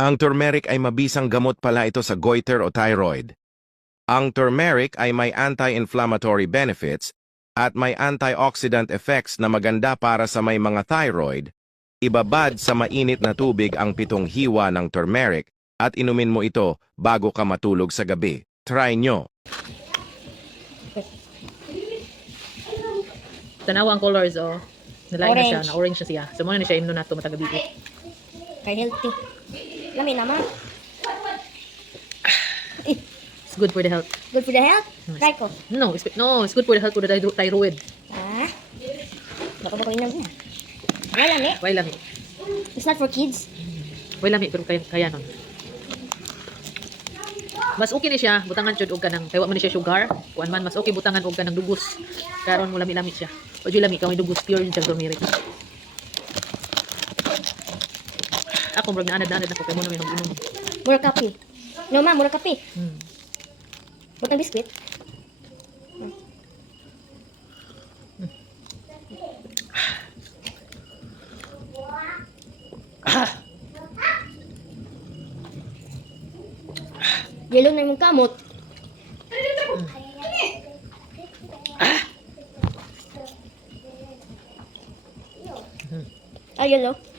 Ang turmeric ay mabisang gamot pala ito sa goiter o thyroid. Ang turmeric ay may anti-inflammatory benefits at may antioxidant effects na maganda para sa may mga thyroid. Ibabad sa mainit na tubig ang 7 hiwa ng turmeric at inumin mo ito bago ka matulog sa gabi. Try nyo. Tanawa ang colors, oh. Nalain na siya, Orange. na-orange na siya. So, muna na siya imno na ito matagabi. Kay healthy. Lami naman. It's good for the health. Good for the health. Try ko. No, it's good for the health for the thyroid. Ah. Baka ba ko inom niya? Wala lami. Why lami? It's not for kids. Why lami, pero kaya nun. Mas okay ni siya, butangan jud og kanang kay wa man ni siya sugar. Kuan man mas okay butangan og kanang dugos. Karon mo lami-lami siya. O jud lami ka may dugos pure yung turmeric. Ako murag naanad-anad ako kay mo na may mag-inom. Mura kape. No ma, mura kape. Butang biskwit. Yellow na yung kamot. Ah, yellow.